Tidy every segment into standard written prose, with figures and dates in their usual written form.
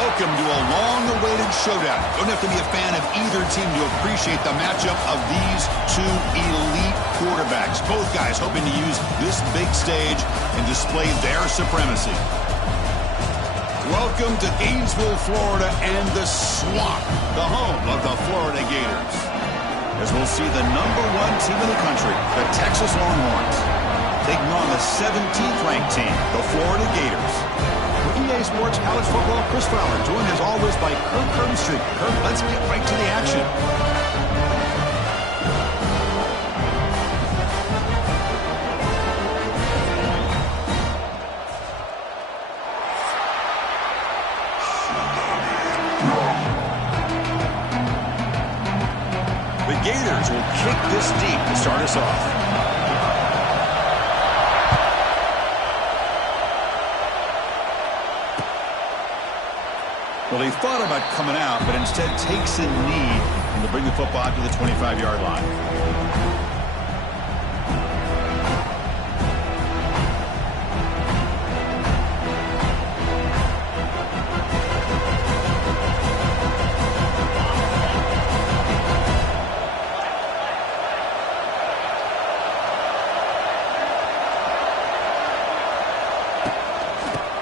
Welcome to a long-awaited showdown. You don't have to be a fan of either team to appreciate the matchup of these two elite quarterbacks. Both guys hoping to use this big stage and display their supremacy. Welcome to Gainesville, Florida, and the Swamp, the home of the Florida Gators. As we'll see the #1 team in the country, the Texas Longhorns, taking on the 17th ranked team, the Florida Gators. For EA Sports College Football, Chris Fowler, joined as always by Kirk Herbstreit. Kirk, let's get right to the action. The Gators will kick this deep to start us off. Well, he thought about coming out, but instead takes a knee and to bring the football out to the 25-yard line.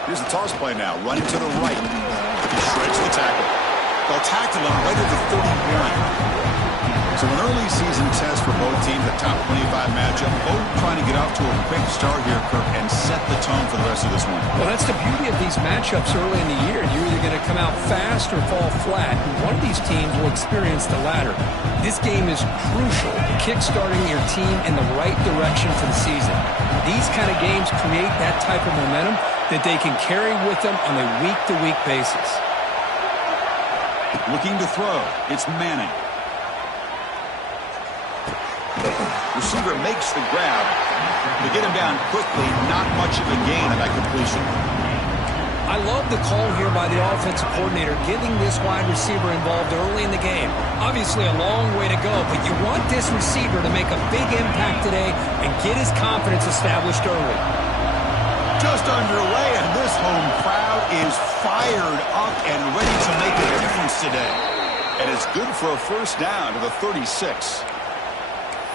Here's the toss play now, running to the right. He shreds the tackle. They'll tackle him right at the 31. So an early season test for both teams, a top 25 matchup. Both trying to get off to a quick start here, Kirk, and set the tone for the rest of this one. Well, that's the beauty of these matchups early in the year. You're either going to come out fast or fall flat. And one of these teams will experience the latter. This game is crucial, kick-starting your team in the right direction for the season. These kind of games create that type of momentum that they can carry with them on a week-to-week basis. Looking to throw. It's Manning. Receiver makes the grab. To get him down quickly, not much of a gain on that completion. I love the call here by the offensive coordinator, getting this wide receiver involved early in the game. Obviously a long way to go, but you want this receiver to make a big impact today and get his confidence established early. Just underway, and this home crowd is fired up and ready to make a difference today. And it's good for a first down to the 36.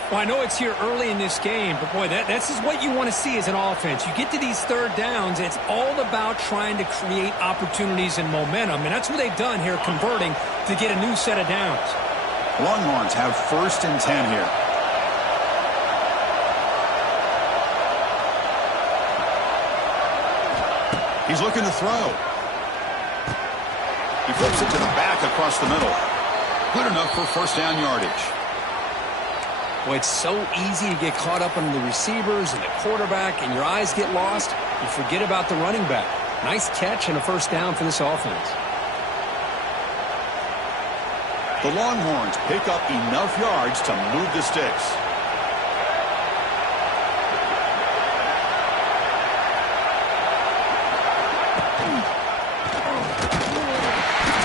Well, I know it's here early in this game, but boy, this is what you want to see as an offense. You get to these third downs, it's all about trying to create opportunities and momentum, and that's what they've done here, converting to get a new set of downs. Longhorns have 1st and 10 here. He's looking to throw. He flips it to the back across the middle. Good enough for first down yardage. Well, it's so easy to get caught up on the receivers and the quarterback, and your eyes get lost. You forget about the running back. Nice catch and a first down for this offense. The Longhorns pick up enough yards to move the sticks.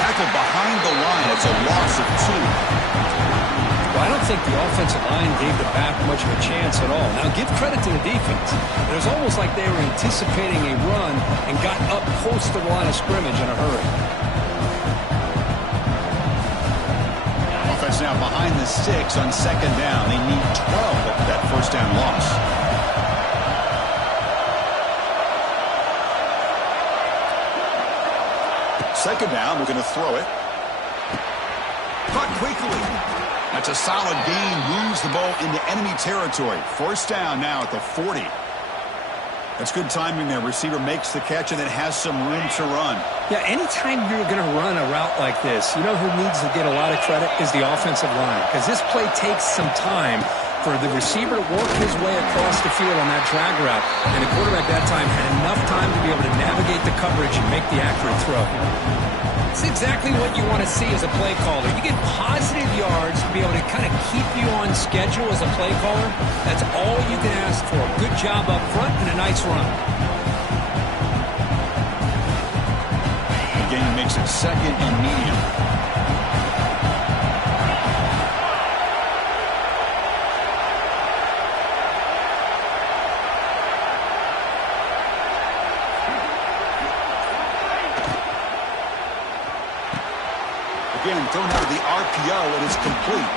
Tackled behind the line. It's a loss of 2. Well, I don't think the offensive line gave the back much of a chance at all. Now, give credit to the defense. It was almost like they were anticipating a run and got up close to the line of scrimmage in a hurry. Offense now behind the 6 on 2nd down. They need 12 after that first down loss. Second down, we're going to throw it. Caught quickly. That's a solid gain. Moves the ball into enemy territory. First down now at the 40. That's good timing there. Receiver makes the catch and then has some room to run. Yeah, anytime you're going to run a route like this, you know who needs to get a lot of credit is the offensive line. Because this play takes some time for the receiver to work his way across the field on that drag route. And the quarterback that time had enough time to be able to navigate the coverage and make the accurate throw. It's exactly what you want to see as a play caller. You get positive yards to be able to kind of keep you on schedule as a play caller. That's all you can ask for. Good job up front and a nice run. The game makes it 2nd and medium. again, thrown out of the RPO, and it's complete.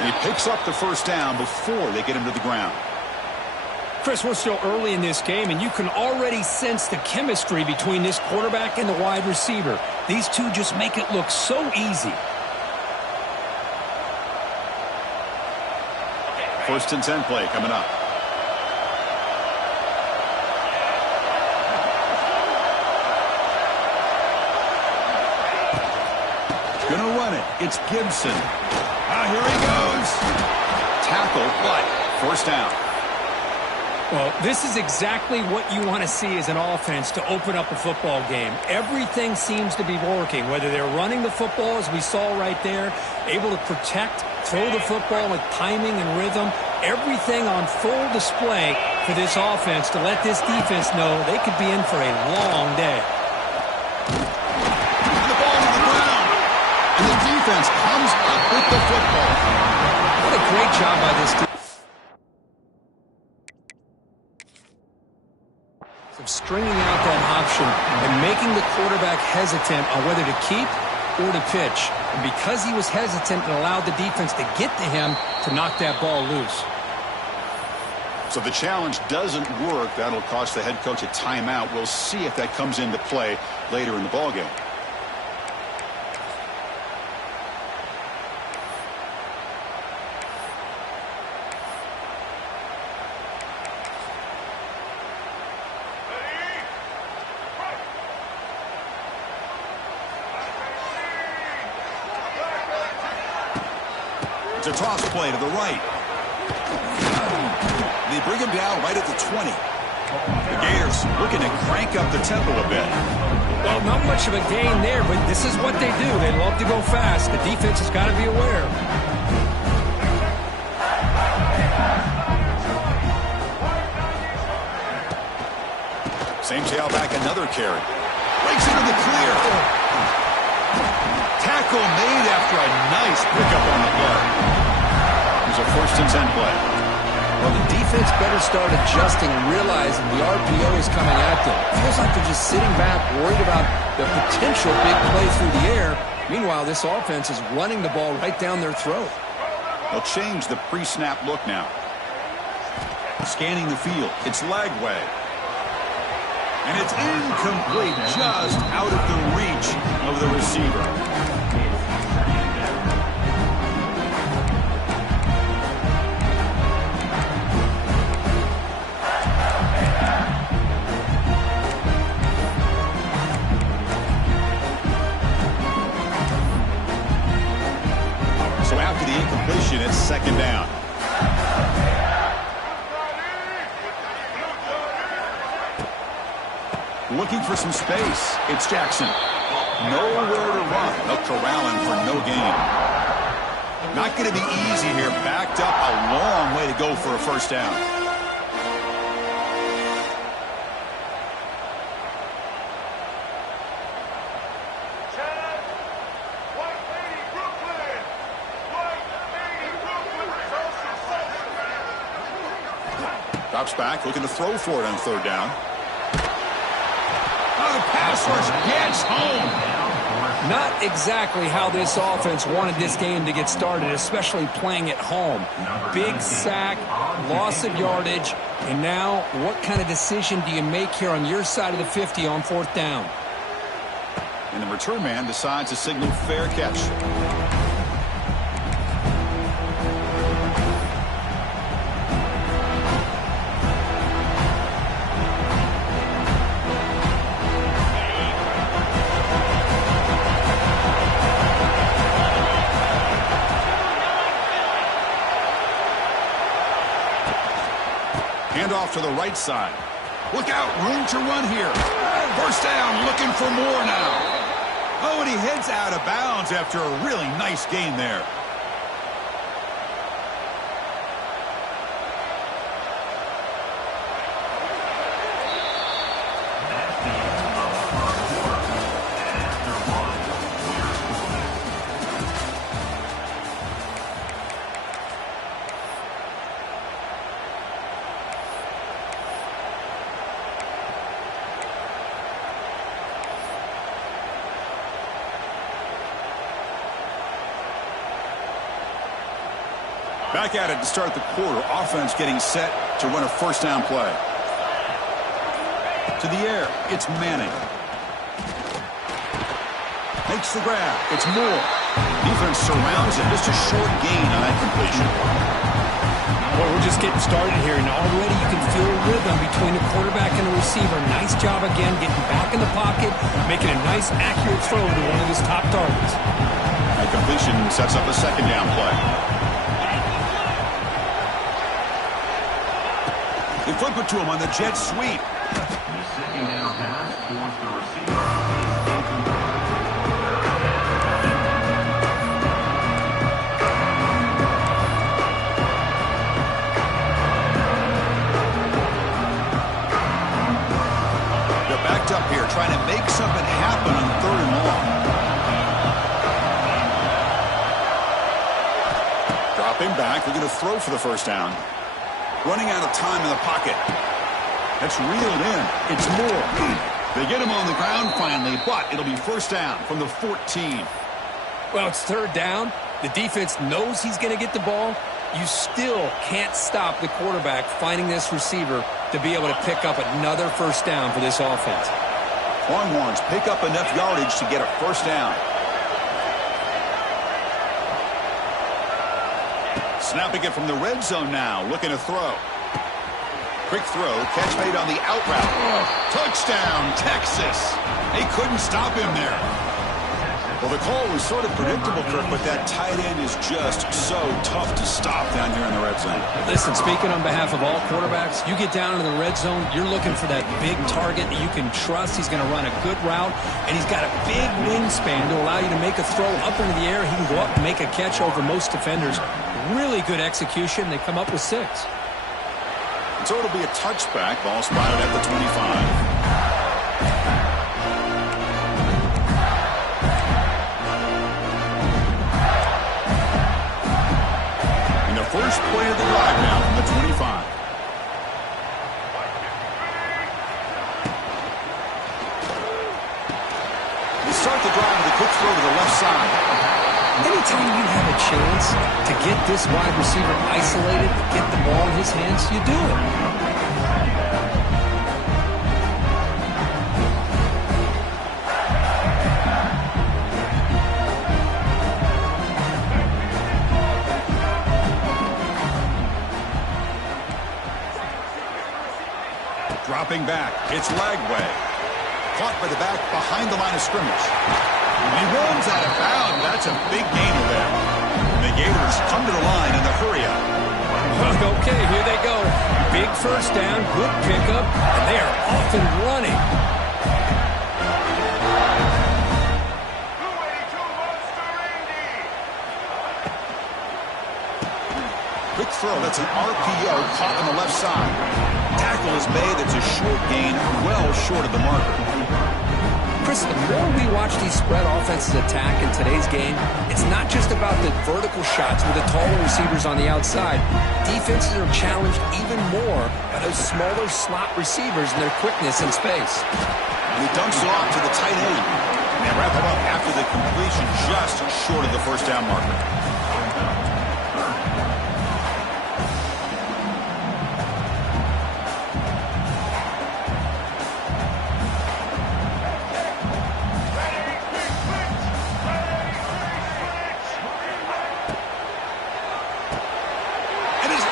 And he picks up the first down before they get him to the ground. Chris, we're still early in this game, and you can already sense the chemistry between this quarterback and the wide receiver. These two just make it look so easy. First and 10 play coming up. Gonna run it. It's Gibson. Here he goes. Tackle, but first down. Well, this is exactly what you want to see as an offense to open up a football game. Everything seems to be working, whether they're running the football, as we saw right there, able to protect, throw the football with timing and rhythm. Everything on full display for this offense to let this defense know they could be in for a long day. The ball on the ground. And the defense comes up with the football. What a great job by this team. Of stringing out that option and making the quarterback hesitant on whether to keep or to pitch. And because he was hesitant, it allowed the defense to get to him to knock that ball loose. So the challenge doesn't work. That'll cost the head coach a timeout. We'll see if that comes into play later in the ballgame. It's a toss play to the right. They bring him down right at the 20. The Gators looking to crank up the tempo a bit. Well, not much of a gain there, but this is what they do. They love to go fast. The defense has got to be aware. Same tailback, another carry. Breaks into the clear. Tackle made after a nice pickup on the guard. There's a first and 10 play. Well, the defense better start adjusting and realizing the RPO is coming at them. Feels like they're just sitting back, worried about the potential big play through the air. Meanwhile, this offense is running the ball right down their throat. They'll change the pre-snap look now. Scanning the field. It's Lagway. And it's incomplete, just out of the reach of the receiver. So after the incompletion, it's second down. Looking for some space. It's Jackson. Nowhere to run. They'll corral him for no gain. Not going to be easy here. Backed up a long way to go for a first down. Drops back, looking to throw for it on third down. The pass rush gets home. Not exactly how this offense wanted this game to get started, especially playing at home. Big sack, loss of yardage, and now what kind of decision do you make here on your side of the 50 on fourth down? And the return man decides to signal fair catch. Off to the right side. Look out, room to run here. First down, looking for more now. Oh, and he heads out of bounds after a really nice gain there. Back at it to start the quarter. Offense getting set to run a first down play. To the air, it's Manning. Makes the grab. It's Moore. Defense surrounds him. Just a short gain on that completion. Well, we're just getting started here, and already you can feel a rhythm between the quarterback and the receiver. Nice job again getting back in the pocket, making a nice, accurate throw to one of his top targets. That completion sets up a second down play. They flip it to him on the jet sweep. The second down pass towards the receiver. Up here trying to make something happen on 3rd and long. Dropping back. They're going to throw for the first down. Running out of time in the pocket. That's reeled in. It's Moore. They get him on the ground finally, but it'll be first down from the 14. Well, it's 3rd down. The defense knows he's going to get the ball. You still can't stop the quarterback finding this receiver to be able to pick up another first down for this offense. Longhorns pick up enough yardage to get a first down. Snapping it from the red zone now, looking to throw. Quick throw, catch made on the out route. Touchdown, Texas. They couldn't stop him there. Well, the call was sort of predictable, Kirk, but that tight end is just so tough to stop down here in the red zone. Listen, speaking on behalf of all quarterbacks, you get down into the red zone, you're looking for that big target that you can trust. He's going to run a good route, and he's got a big wingspan to allow you to make a throw up into the air. He can go up and make a catch over most defenders. Really good execution. They come up with 6. So it'll be a touchback. Ball spotted at the 25. First play of the drive now from the 25. They start the drive with a quick throw to the left side. Anytime you have a chance to get this wide receiver isolated, get the ball in his hands, you do it. Dropping back, it's Lagway. Caught by the back behind the line of scrimmage. He runs out of bounds. That's a big gain of them. The Gators come to the line in the hurry up. Okay, here they go. Big first down, good pickup, and they are off and running. Quick throw, that's an RPO caught on the left side. Tackle is made. That's a short gain, well short of the marker. Chris, the more we watch these spread offenses attack in today's game, it's not just about the vertical shots with the taller receivers on the outside. Defenses are challenged even more by those smaller slot receivers and their quickness in space. And he dumps it off to the tight end. And they wrap it up after the completion just short of the first down marker.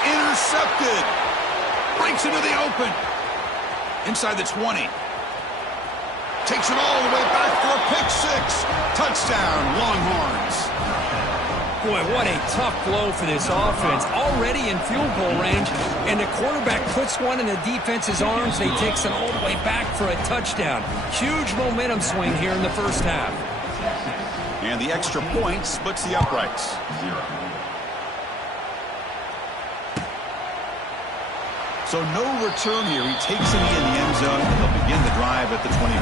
Intercepted. Breaks into the open. Inside the 20. Takes it all the way back for a pick 6. Touchdown, Longhorns. Boy, what a tough blow for this offense. Already in field goal range, and the quarterback puts one in the defense's arms. They takes it all the way back for a touchdown. Huge momentum swing here in the first half. And the extra point splits the uprights. 0. So no return here. He takes it in the end zone, and they'll begin the drive at the 25.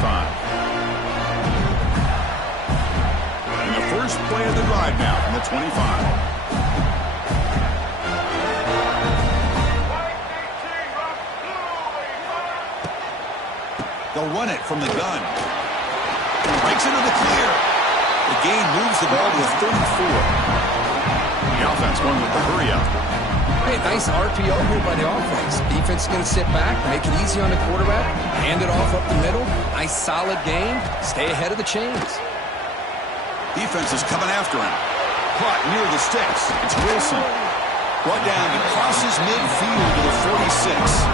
And the first play of the drive now from the 25. They'll run it from the gun. Breaks into the clear. The gain moves the ball to the 34. The offense going with the hurry up. Hey, nice RPO here by the offense. Defense is going to sit back, make it easy on the quarterback, hand it off up the middle. Nice solid game. Stay ahead of the chains. Defense is coming after him. Caught near the sticks. It's Wilson. Brought down and crosses midfield to the 46.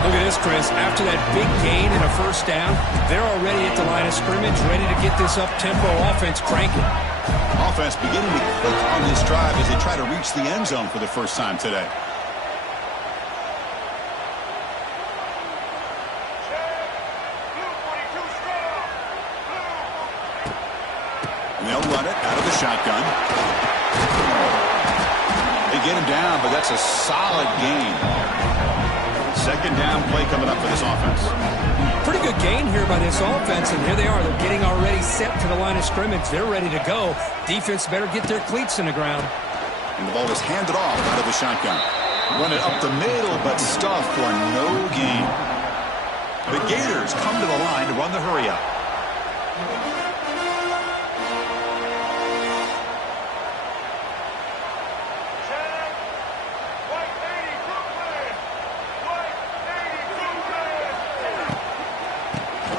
Look at this, Chris. After that big gain and a first down, they're already at the line of scrimmage, ready to get this up-tempo offense cranking. Offense beginning to click on this drive as they try to reach the end zone for the first time today. And they'll run it out of the shotgun. They get him down, but that's a solid gain. Second down play coming up for this offense. Pretty good gain here by this offense, and here they are. They're getting already set to the line of scrimmage. They're ready to go. Defense better get their cleats in the ground. And the ball is handed off out of the shotgun. Run it up the middle, but stuffed for no gain. The Gators come to the line to run the hurry up.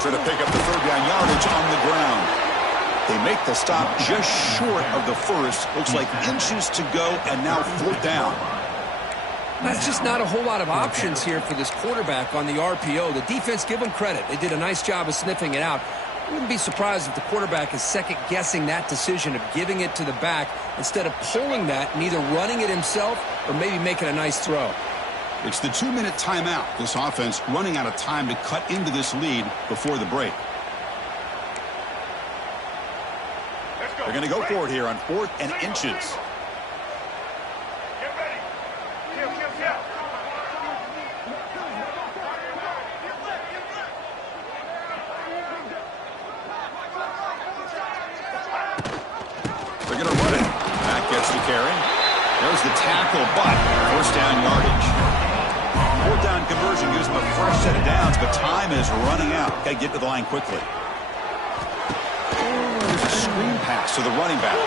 Trying to pick up the third down yardage on the ground. They make the stop just short of the first. Looks like inches to go, and now fourth down. That's just not a whole lot of options here for this quarterback on the RPO. The defense, give them credit. They did a nice job of sniffing it out. I wouldn't be surprised if the quarterback is second-guessing that decision of giving it to the back instead of pulling that and either running it himself or maybe making a nice throw. It's the 2-minute timeout. This offense running out of time to cut into this lead before the break. They're going to go for it here on 4th and inches. They're going to run it. Back gets the carry. There's the tackle, but first down yardage. Fourth down conversion gives them a fresh set of downs, but time is running out. Got to get to the line quickly. There's a screen pass to the running back.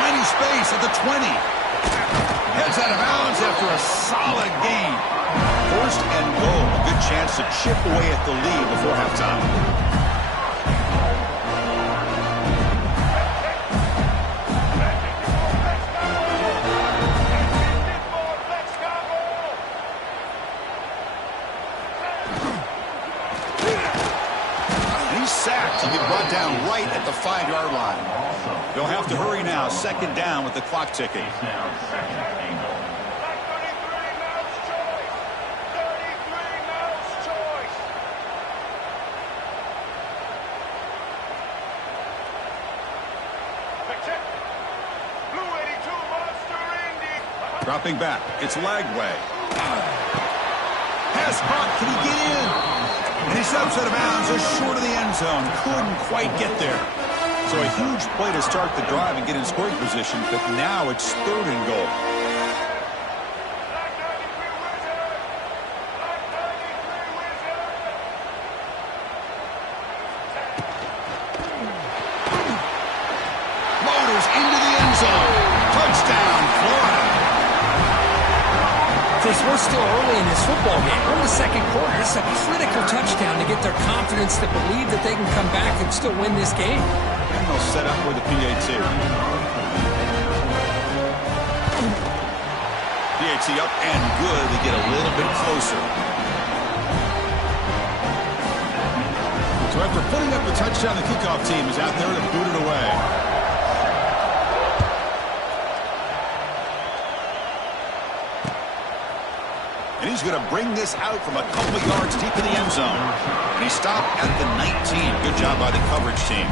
Finding space at the 20. Heads out of bounds after a solid gain. First and goal. A good chance to chip away at the lead before halftime. Sacked. He'll be brought down right at the 5-yard line. They'll have to hurry now. Second down with the clock ticking. Dropping back. It's Lagway. Pass caught. Can he get in? And he steps out of bounds just short of the end zone. Couldn't quite get there. So a huge play to start the drive and get in scoring position, but now it's 3rd and goal. Motors into the end zone. Touchdown, Florida. Chris, we're still early in this football game. We're in the second quarter. This is a critical touchdown to get their confidence to believe that they can come back and still win this game. And they'll set up with the PAT. PAT up and good. They get a little bit closer. So after putting up the touchdown, the kickoff team is out there to boot it away. And he's going to bring this out from a couple of yards deep in the end zone. And he stopped at the 19. Good job by the coverage team.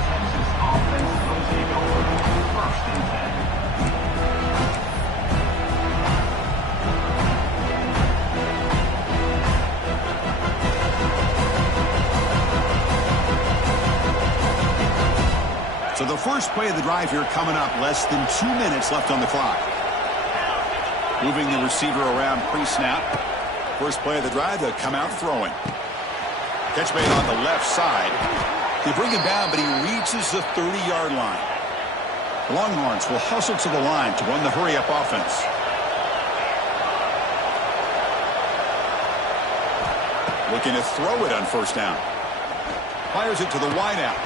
So the first play of the drive here coming up. Less than 2 minutes left on the clock. Moving the receiver around pre-snap. First play of the drive, they'll come out throwing. Catch made on the left side. They bring him down, but he reaches the 30-yard line. The Longhorns will hustle to the line to run the hurry-up offense. Looking to throw it on first down. Fires it to the wideout.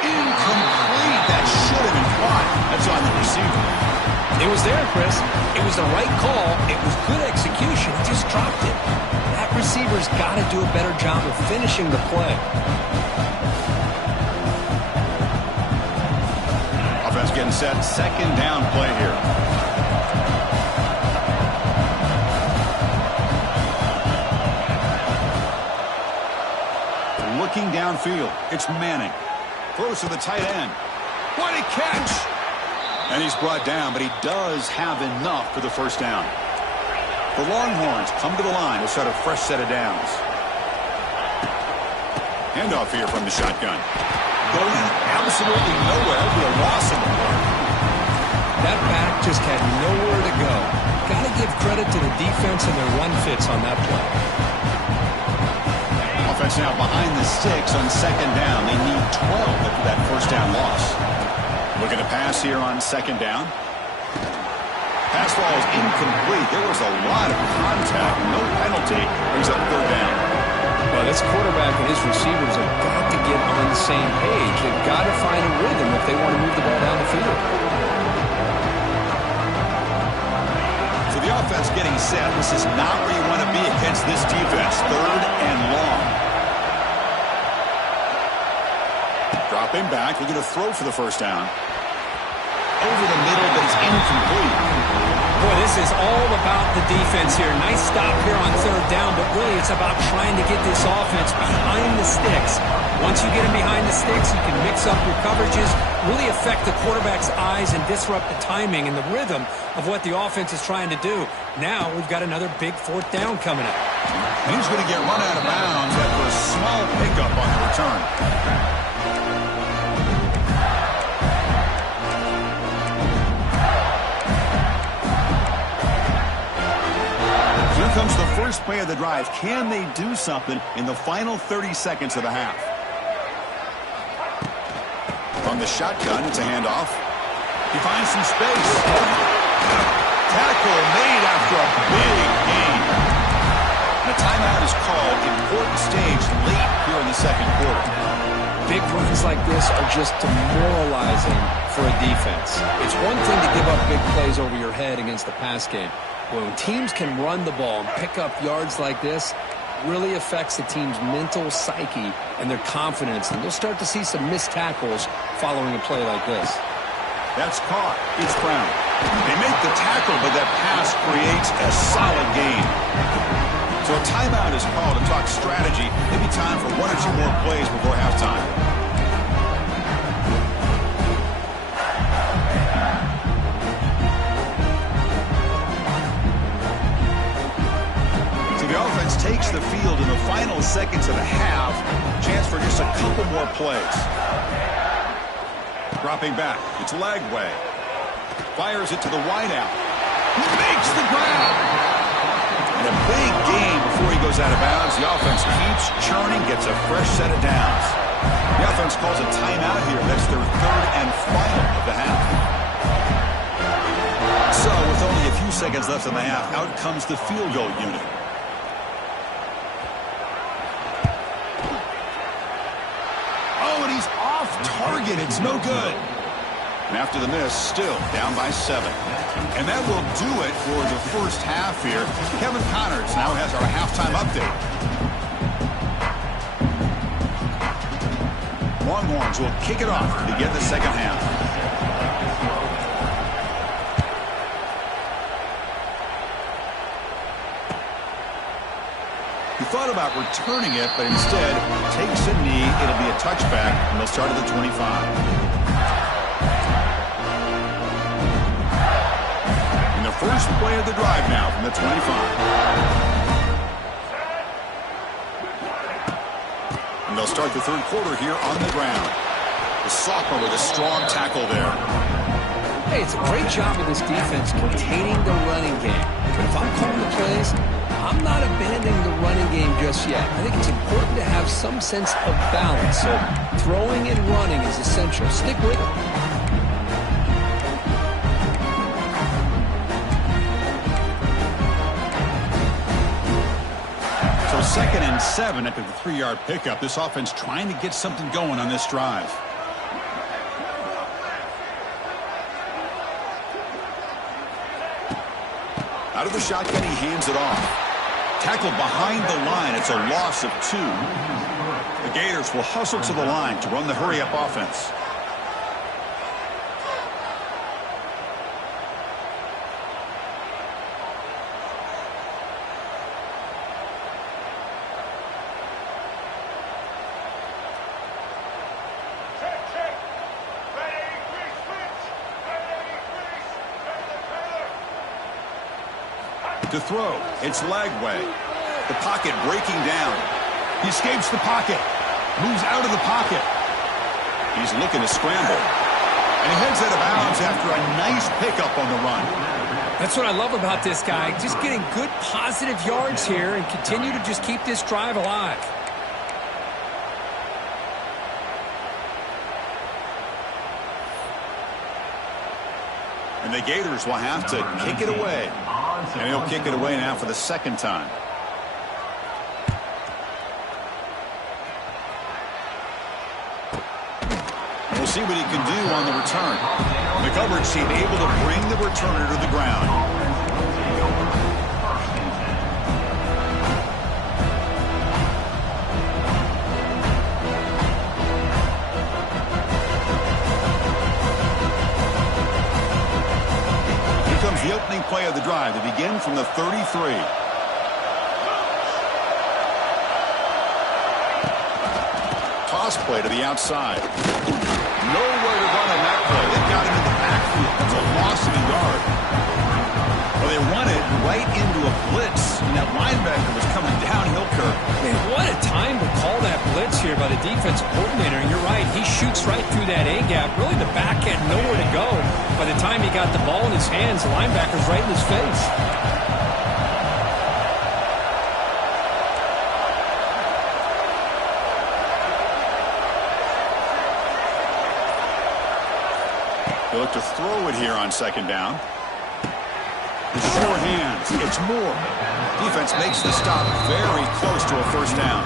Incomplete. That should have been caught. That's on the receiver. It was there, Chris. It was the right call. It was good execution. He just dropped it. That receiver's got to do a better job of finishing the play. Offense getting set. Second down play here. Looking downfield. It's Manning. Throws to the tight end. What a catch! And he's brought down, but he does have enough for the first down. The Longhorns come to the line to start a fresh set of downs. Handoff here from the shotgun. Going absolutely nowhere with a loss in the play. That back just had nowhere to go. Got to give credit to the defense and their run fits on that play. Offense now behind the sticks on second down. They need 12 after that first down loss. Looking to pass here on second down. Pass ball is incomplete. There was a lot of contact. No penalty. Brings up third down. Well, this quarterback and his receivers have got to get on the same page. They've got to find a rhythm if they want to move the ball down the field. So the offense getting set. This is not where you want to be against this defense. Third and long. Dropping back. We're going to throw for the first down. Over the middle, but it's incomplete. Boy, this is all about the defense here. Nice stop here on third down, but really it's about trying to get this offense behind the sticks. Once you get him behind the sticks, you can mix up your coverages, really affect the quarterback's eyes and disrupt the timing and the rhythm of what the offense is trying to do. Now we've got another big fourth down coming up. He's going to get run out of bounds after a small pickup on the return. Here comes the first play of the drive. Can they do something in the final 30 seconds of the half? From the shotgun, it's a handoff. He finds some space. Tackle made after a big gain. And a timeout is called. Important stage late here in the second quarter. Big runs like this are just demoralizing for a defense. It's one thing to give up big plays over your head against the pass game. When teams can run the ball and pick up yards like this, it really affects the team's mental psyche and their confidence. And you'll start to see some missed tackles following a play like this. That's caught. It's Brown. They make the tackle, but that pass creates a solid gain. So a timeout is called to talk strategy. Maybe time for one or two more plays before halftime. So the offense takes the field in the final seconds of the half. Chance for just a couple more plays. Dropping back. It's Lagway. Fires it to the wideout. Makes the grab. And a big gain before he goes out of bounds. The offense keeps churning, gets a fresh set of downs. The offense calls a timeout here. That's their third and final of the half. So with only a few seconds left in the half, out comes the field goal unit. Oh, and he's off target. It's no good. And after the miss, still down by 7. And that will do it for the first half here. Kevin Connors now has our halftime update. Longhorns will kick it off to get the second half. He thought about returning it, but instead takes a knee. It'll be a touchback, and they'll start at the 25. First play of the drive now from the 25. And they'll start the third quarter here on the ground. The sophomore with a strong tackle there. Hey, it's a great job of this defense containing the running game. But if I'm calling the plays, I'm not abandoning the running game just yet. I think it's important to have some sense of balance. So throwing and running is essential. Stick with it. and 7 after the 3-yard pickup. This offense trying to get something going on this drive. Out of the shotgun, he hands it off. Tackled behind the line. It's a loss of 2. The Gators will hustle to the line to run the hurry-up offense. To throw, it's Lagway. The pocket breaking down. He escapes the pocket, moves out of the pocket. He's looking to scramble. And he heads out of bounds after a nice pickup on the run. That's what I love about this guy. Just getting good positive yards here and continue to just keep this drive alive. And the Gators will have to kick it away. And he'll kick it away now for the second time. We'll see what he can do on the return. The coverage team able to bring the returner to the ground. The opening play of the drive to begin from the 33. Toss play to the outside. Nowhere to run on that play. They got him in the backfield. That's a loss of a yard. Well, they run it right into a blitz, and that linebacker was coming downhill curve. Man, what a time to call that blitz here by the defensive coordinator. And you're right, he shoots right through that A-gap. Really, the back had nowhere to go. By the time he got the ball in his hands, the linebacker's right in his face. They look to throw it here on second down. The sure hands. It's Moore. Defense makes the stop very close to a first down.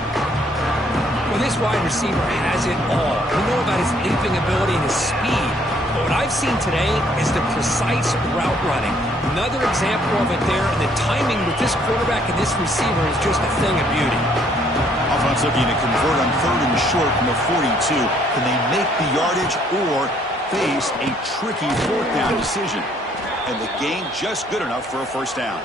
Well, this wide receiver has it all. We know about his leaping ability and his speed. But what I've seen today is the precise route running. Another example of it there, and the timing with this quarterback and this receiver is just a thing of beauty. Offense looking to convert on 3rd and short from the 42. Can they make the yardage or face a tricky 4th down decision? And the game just good enough for a first down.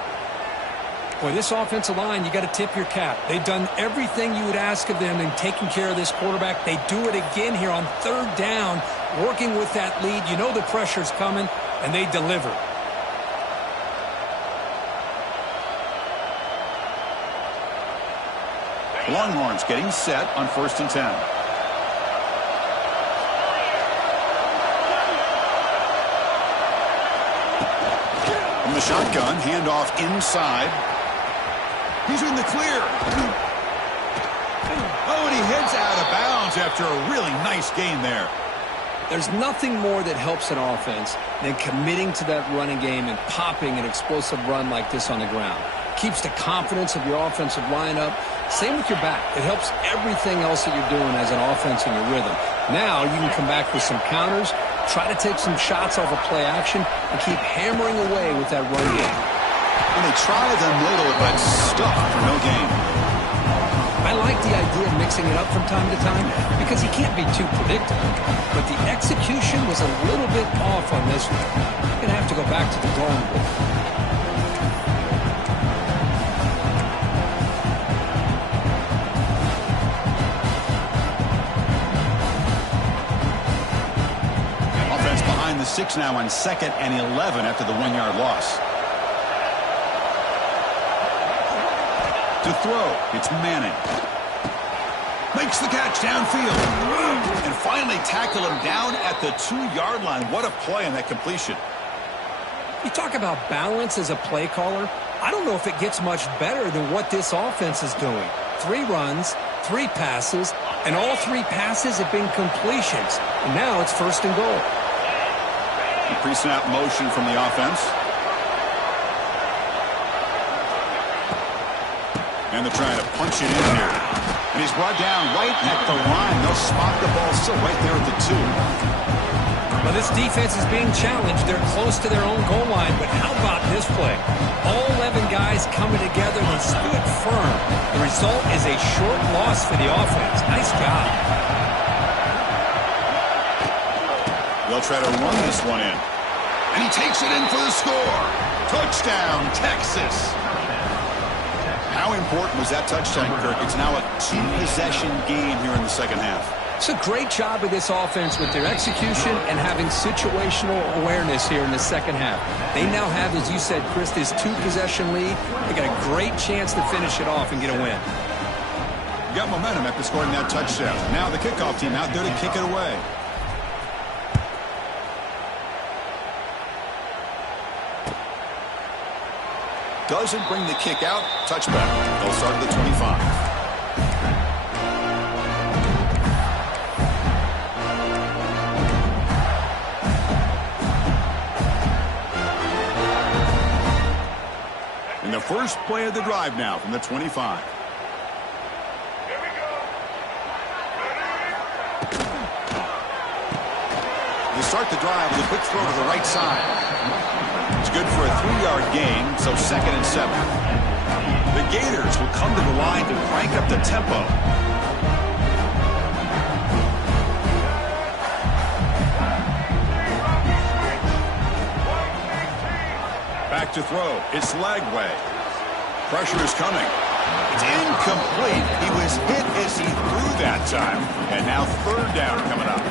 Boy, this offensive line, you got to tip your cap. They've done everything you would ask of them in taking care of this quarterback. They do it again here on 3rd down, working with that lead. You know the pressure's coming, and they deliver. Longhorns getting set on 1st and 10. From the shotgun, handoff inside. He's in the clear. Oh, and he heads out of bounds after a really nice gain there. There's nothing more that helps an offense than committing to that running game and popping an explosive run like this on the ground. Keeps the confidence of your offensive lineup. Same with your back. It helps everything else that you're doing as an offense in your rhythm. Now you can come back with some counters, try to take some shots off of play action, and keep hammering away with that run game. And they try the middle, but stuffed for no gain. I like the idea of mixing it up from time to time because he can't be too predictable. But the execution was a little bit off on this one. You're going to have to go back to the drawing board. Offense behind the 6 now on 2nd and 11 after the 1-yard loss. To throw, it's Manning. Makes the catch downfield. And finally tackle him down at the 2-yard line. What a play on that completion. You talk about balance as a play caller. I don't know if it gets much better than what this offense is doing. 3 runs, 3 passes, and all 3 passes have been completions. And now it's 1st and goal. Pre-snap motion from the offense. And they're trying to punch it in here. And he's brought down right at the line. They'll spot the ball still right there at the 2. Well, this defense is being challenged. They're close to their own goal line, but how about this play? All 11 guys coming together. They stood firm. The result is a short loss for the offense. Nice job. They'll try to run this one in. And he takes it in for the score. Touchdown, Texas. How important was that touchdown, Kirk? It's now a 2-possession game here in the second half. It's a great job of this offense with their execution and having situational awareness here in the second half. They now have, as you said, Chris, this 2-possession lead. They got a great chance to finish it off and get a win. You got momentum after scoring that touchdown. Now the kickoff team out there to kick it away. Doesn't bring the kick out. Touchback. They'll start at the 25. In the first play of the drive now from the 25. They start the drive with a quick throw to the right side. It's good for a 3-yard gain, so 2nd and 7. The Gators will come to the line to crank up the tempo. Back to throw. It's Lagway. Pressure is coming. It's incomplete. He was hit as he threw that time. And now 3rd down coming up.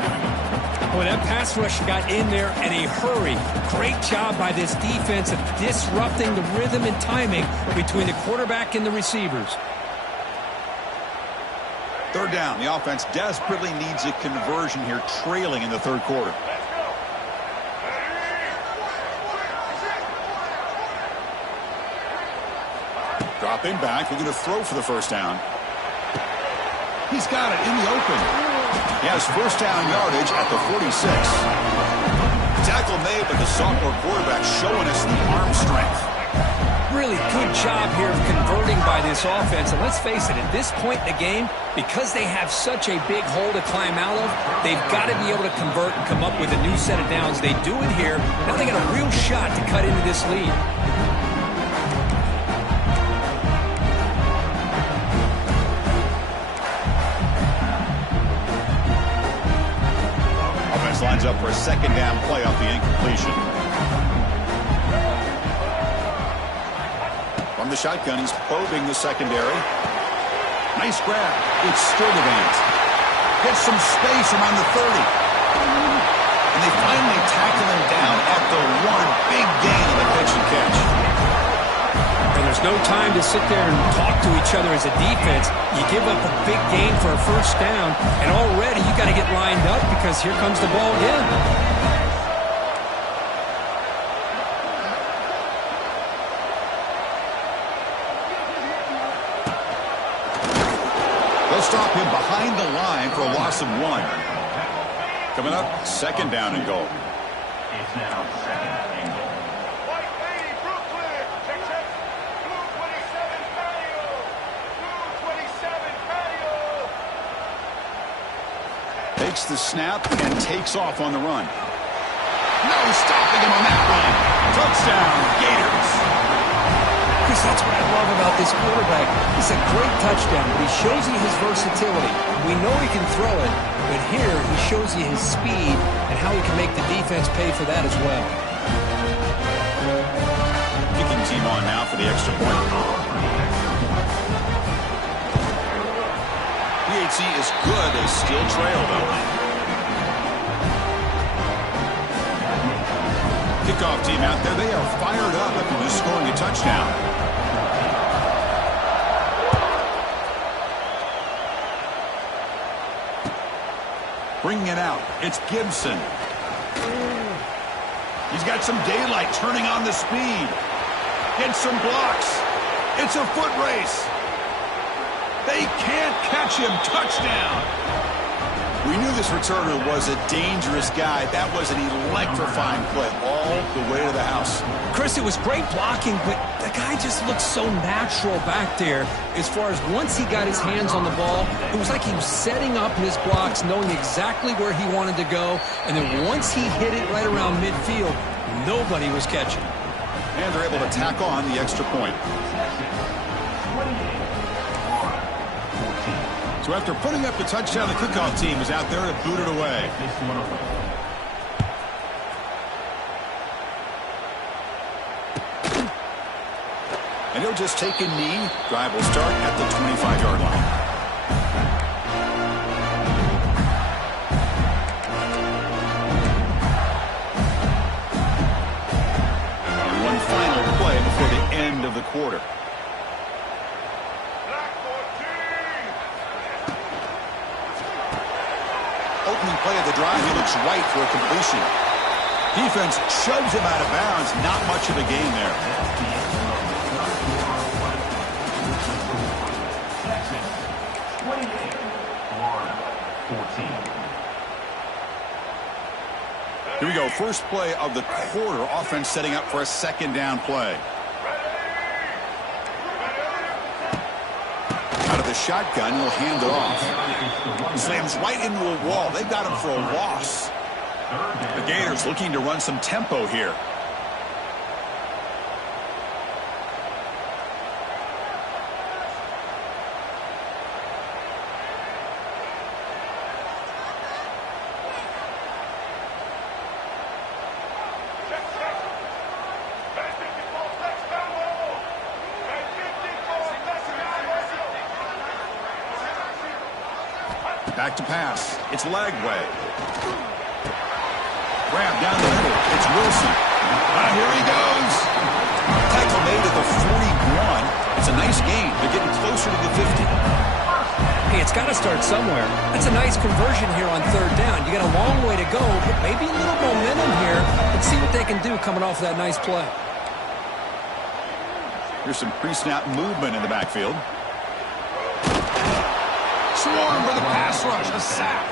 Boy, that pass rush got in there in a hurry. Great job by this defense of disrupting the rhythm and timing between the quarterback and the receivers. 3rd down. The offense desperately needs a conversion here, trailing in the 3rd quarter. Dropping back. We're going to throw for the 1st down. He's got it in the open. He has 1st down yardage at the 46. Tackle made, but the sophomore quarterback showing us the arm strength. Really good job here of converting by this offense. And let's face it, at this point in the game, because they have such a big hole to climb out of, they've got to be able to convert and come up with a new set of downs. They do it here. Now they got a real shot to cut into this lead. Lines up for a 2nd down play off the incompletion. From the shotgun, he's probing the secondary. Nice grab. It's Sturdivant. Gets some space around the 30. And they finally tackle him down at the 1. Big gain on the pitch and catch. And there's no time to sit there and talk to each other as a defense. You give up a big gain for a 1st down, and already you got to get lined up because here comes the ball again. They'll stop him behind the line for a loss of 1. Coming up, 2nd down and goal. It's now 2nd and goal. Takes the snap and takes off on the run. No stopping him on that run. Touchdown, Gators. Chris, that's what I love about this quarterback. It's a great touchdown, but he shows you his versatility. We know he can throw it, but here he shows you his speed and how he can make the defense pay for that as well. Kicking team on now for the extra point. PHC is good. They still trail, though. Kickoff team out there. They are fired up after just scoring a touchdown. Bringing it out. It's Gibson. He's got some daylight turning on the speed. Gets some blocks. It's a foot race. They can't catch him. Touchdown. We knew this returner was a dangerous guy. That was an electrifying play all the way to the house. Chris, it was great blocking, but the guy just looked so natural back there. As far as once he got his hands on the ball, it was like he was setting up his blocks, knowing exactly where he wanted to go. And then once he hit it right around midfield, nobody was catching. And they're able to tack on the extra point. So after putting up the touchdown, the kickoff team is out there to boot it away. And he'll just take a knee. Drive will start at the 25-yard line. And one final play before the end of the quarter. Opening play of the drive, he looks right for a completion. Defense shoves him out of bounds. Not much of a gain there. Here we go. First play of the quarter. Offense setting up for a second down play. Out of the shotgun, he'll hand it off. Slams right into a wall. They've got him for a loss. The Gators looking to run some tempo here. Back to pass. It's Lagway. Grab down the middle. It's Wilson. Here he goes. Tackle made at the 41. It's a nice gain. They're getting closer to the 50. Hey, it's got to start somewhere. That's a nice conversion here on third down. You got a long way to go, but maybe a little momentum here. Let's see what they can do coming off that nice play. Here's some pre-snap movement in the backfield. Swarm for the pass rush, a sack.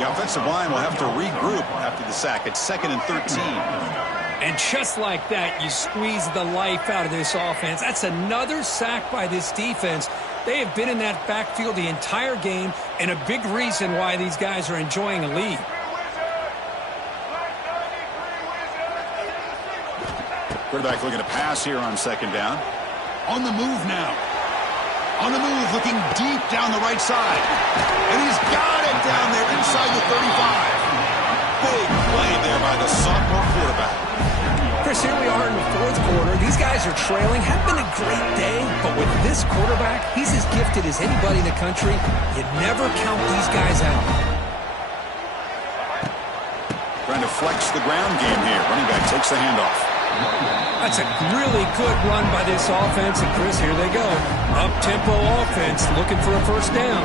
The offensive line will have to regroup after the sack. It's 2nd and 13. And just like that, you squeeze the life out of this offense. That's another sack by this defense. They have been in that backfield the entire game, and a big reason why these guys are enjoying a lead. Quarterback looking to pass here on second down. On the move now. On the move, looking deep down the right side. And he's got it down there inside the 35. Big play there by the sophomore quarterback. Chris, here we are in the fourth quarter. These guys are trailing. Have been a great day, but with this quarterback, he's as gifted as anybody in the country. You never count these guys out. Trying to flex the ground game here. Running back takes the handoff. That's a really good run by this offense. And, Chris, here they go. Up-tempo offense looking for a first down.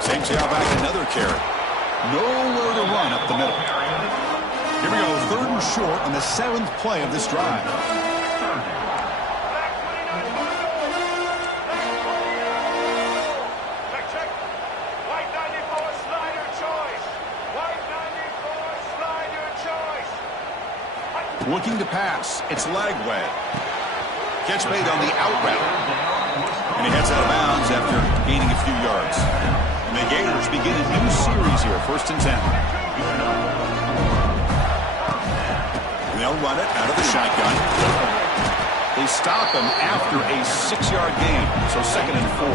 Saints out back another carry. Nowhere to run up the middle. Here we go, 3rd and short on the 7th play of this drive. Looking to pass. It's Lagway. Catch made on the out route. And he heads out of bounds after gaining a few yards. And the Gators begin a new series here, 1st and 10. They'll run it out of the shotgun. They stop him after a 6-yard gain, so 2nd and 4.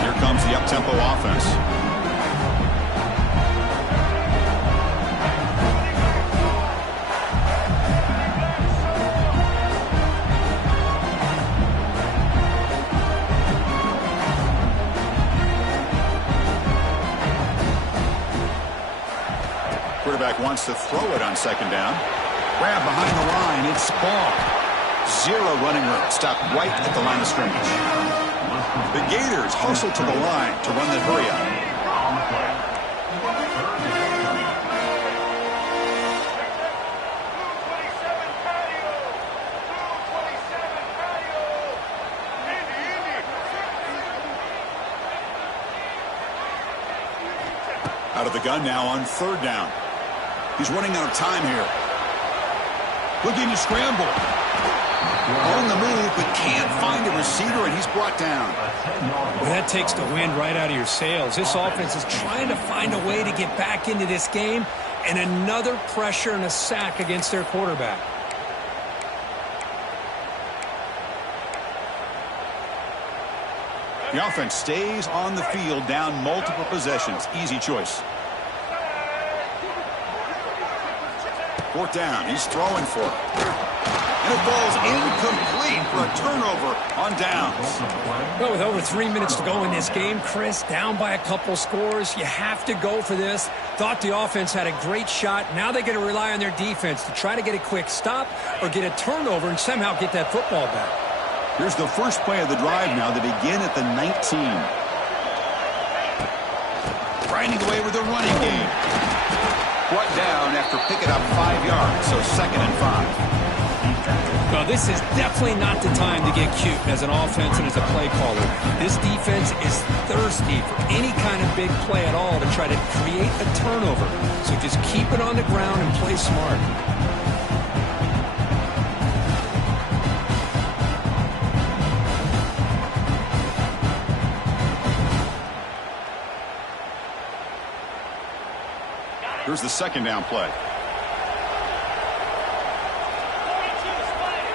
Here comes the up-tempo offense. Quarterback wants to throw it on 2nd down. Grab behind the line. It's Ball. 0 running room. Stopped right at the line of scrimmage. The Gators hustle to the line to run the hurry up. Out of the gun now on third down. He's running out of time here. Looking to scramble. On the move, but can't find a receiver, and he's brought down. Well, that takes the wind right out of your sails. This offense is trying to find a way to get back into this game, and another pressure and a sack against their quarterback. The offense stays on the field, down multiple possessions. Easy choice. Fourth down. He's throwing for it. And it falls incomplete for a turnover on downs. Well, with over 3 minutes to go in this game, Chris, down by a couple scores, you have to go for this. Thought the offense had a great shot. Now they got to rely on their defense to try to get a quick stop or get a turnover and somehow get that football back. Here's the first play of the drive now to begin at the 19. Grinding away with the running game. Brought down after picking up 5 yards, so 2nd and 5. Well, this is definitely not the time to get cute as an offense and as a play caller. This defense is thirsty for any kind of big play at all to try to create a turnover. So just keep it on the ground and play smart. Here's the second down play.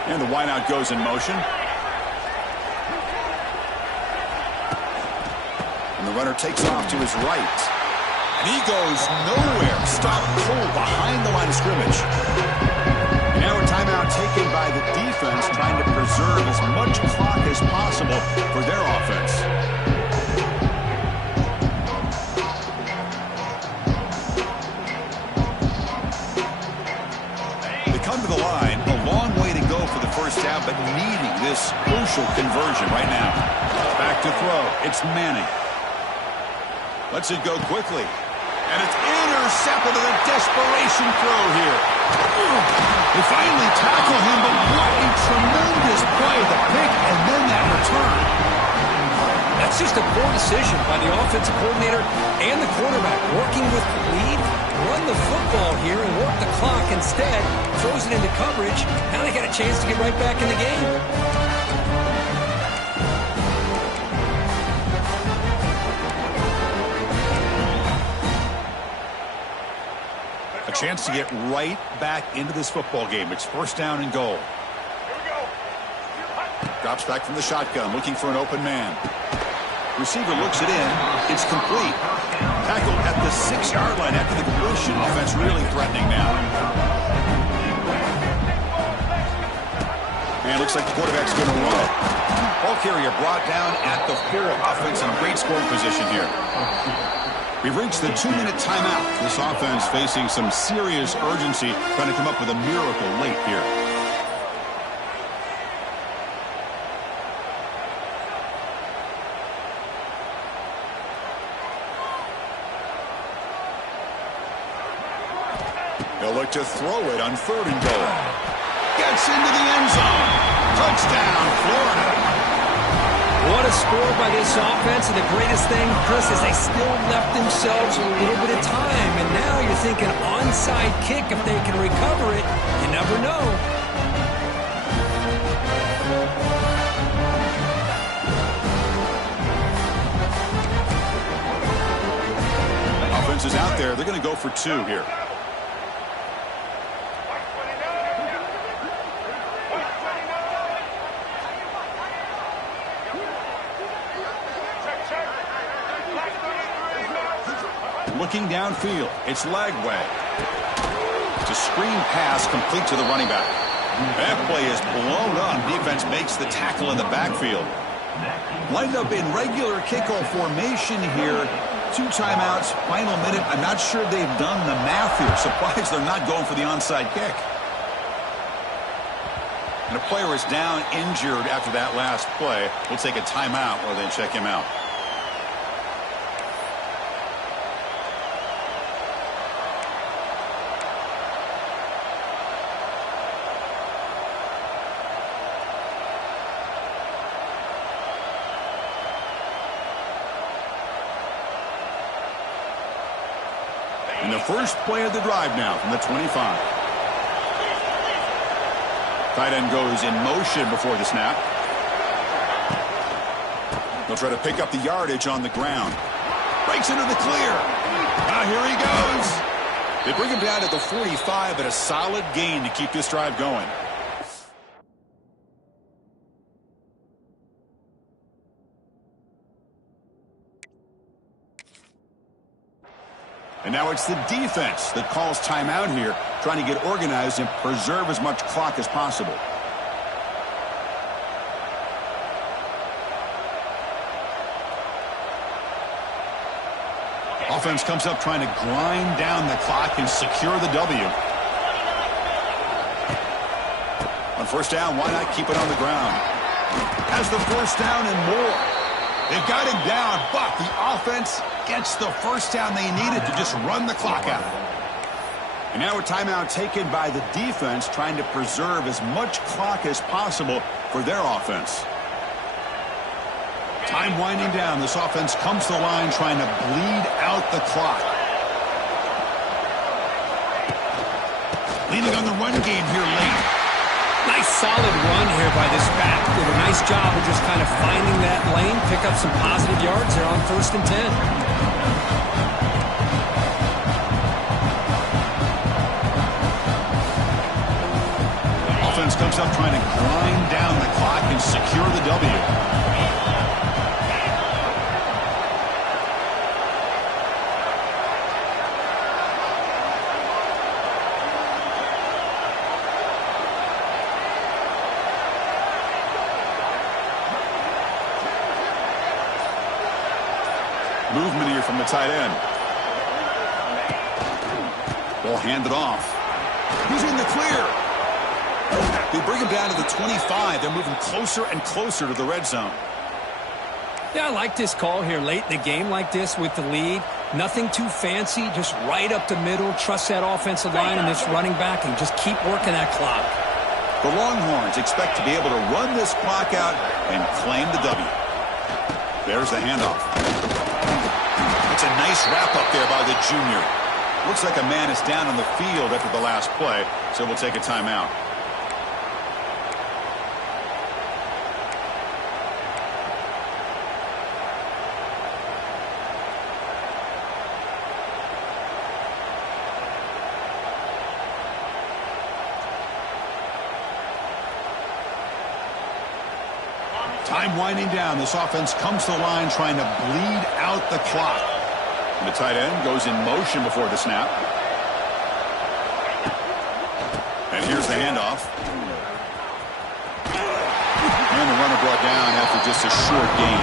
And the wideout goes in motion. And the runner takes off to his right. And he goes nowhere. Stopped cold behind the line of scrimmage. And now a timeout taken by the defense, trying to preserve as much clock as possible for their offense. To the line, a long way to go for the first down, but needing this crucial conversion right now. Back to throw. It's Manning. Lets it go quickly. And it's intercepted with a desperation throw here. They finally tackle him, but what a tremendous play. The pick and then that return. That's just a poor decision by the offensive coordinator and the quarterback. Working with the lead, run the football here and work the clock instead. Throws it into coverage. Now they got a chance to get right back in the game. A chance to get right back into this football game. It's first down and goal. Drops back from the shotgun, looking for an open man. Receiver looks it in. It's complete. Tackled at the 6-yard line after the completion. Offense really threatening now. And looks like the quarterback's going to run it. Ball carrier brought down at the 4. Offense in great scoring position here. We've reached the 2-minute timeout. This offense facing some serious urgency, trying to come up with a miracle late here. They'll look to throw it on 3rd and goal. Gets into the end zone. Touchdown, Florida. What a score by this offense, and the greatest thing, Chris, is they still left themselves a little bit of time, and now you're thinking onside kick if they can recover it. You never know. Offense is out there. They're going to go for 2 here. Looking downfield, it's Lagway. It's a screen pass complete to the running back. That play is blown up. Defense makes the tackle in the backfield. Lined up in regular kickoff formation here. 2 timeouts, final minute. I'm not sure they've done the math here. Surprised they're not going for the onside kick. And a player is down injured after that last play. We'll take a timeout while they check him out. And the first play of the drive now from the 25. Tight end goes in motion before the snap. They'll try to pick up the yardage on the ground. Breaks into the clear. Now here he goes. They bring him down at the 45, but a solid gain to keep this drive going. And now it's the defense that calls timeout here, trying to get organized and preserve as much clock as possible. Offense comes up trying to grind down the clock and secure the W. On first down, why not keep it on the ground? Has the first down and more. They've got him down, but the offense gets the first down they needed to just run the clock out. And now a timeout taken by the defense, trying to preserve as much clock as possible for their offense. Time winding down. This offense comes to the line trying to bleed out the clock. Leaning on the run game here late. Nice solid run here by this back. Did a nice job of just kind of finding that lane, pick up some positive yards there on 1st and 10. Offense comes up trying to grind down the clock and secure the W. Movement here from the tight end. Ball handed off. He's in the clear. They bring him down to the 25. They're moving closer and closer to the red zone. Yeah, I like this call here late in the game like this with the lead. Nothing too fancy, just right up the middle. Trust that offensive line and this running back and just keep working that clock. The Longhorns expect to be able to run this clock out and claim the W. There's the handoff. It's a nice wrap-up there by the junior. Looks like a man is down on the field after the last play, so we'll take a timeout. Time winding down. This offense comes to the line trying to bleed out the clock. And the tight end goes in motion before the snap. And here's the handoff. And the runner brought down after just a short gain.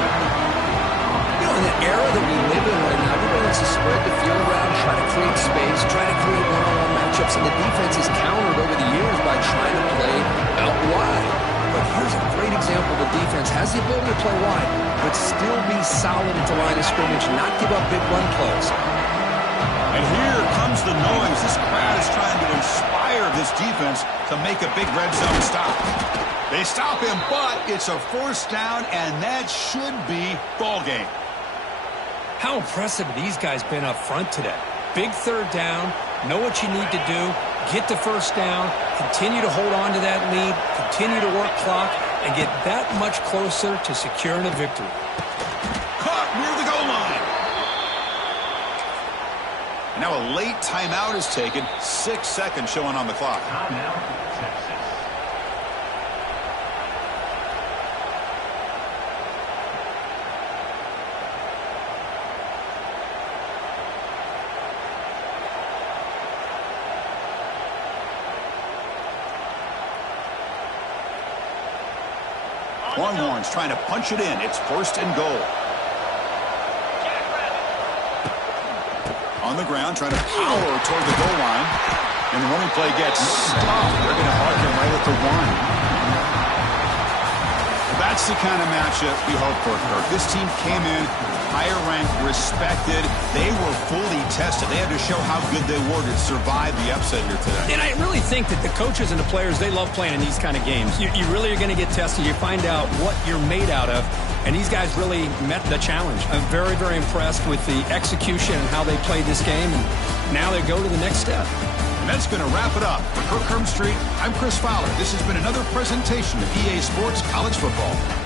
You know, in the era that we live in right now, everybody wants to spread the field around, try to create space, try to create one-on-one matchups, and the defense is countered over the years by trying to play out wide. But here's a great example. The defense has the ability to play wide, but still be solid at the line of scrimmage, not give up big run plays. And here comes the noise. This crowd is trying to inspire this defense to make a big red zone stop. They stop him, but it's a first down, and that should be ball game. How impressive have these guys been up front today? Big third down, know what you need to do, get the first down, continue to hold on to that lead, continue to work clock, and get that much closer to securing a victory. Caught near the goal line. And now a late timeout is taken. 6 seconds showing on the clock. Longhorns trying to punch it in. It's 1st and goal. On the ground, trying to power toward the goal line. And the running play gets stopped. They're going to mark him right at the 1. That's the kind of matchup we hope for, Kirk. This team came in higher ranked, respected. They were fully tested. They had to show how good they were to survive the upset here today. And I really think that the coaches and the players, they love playing in these kind of games. You really are going to get tested. You find out what you're made out of. And these guys really met the challenge. I'm very, very impressed with the execution and how they played this game. And now they go to the next step. And that's going to wrap it up. For Kirk Street, I'm Chris Fowler. This has been another presentation of EA Sports College Football.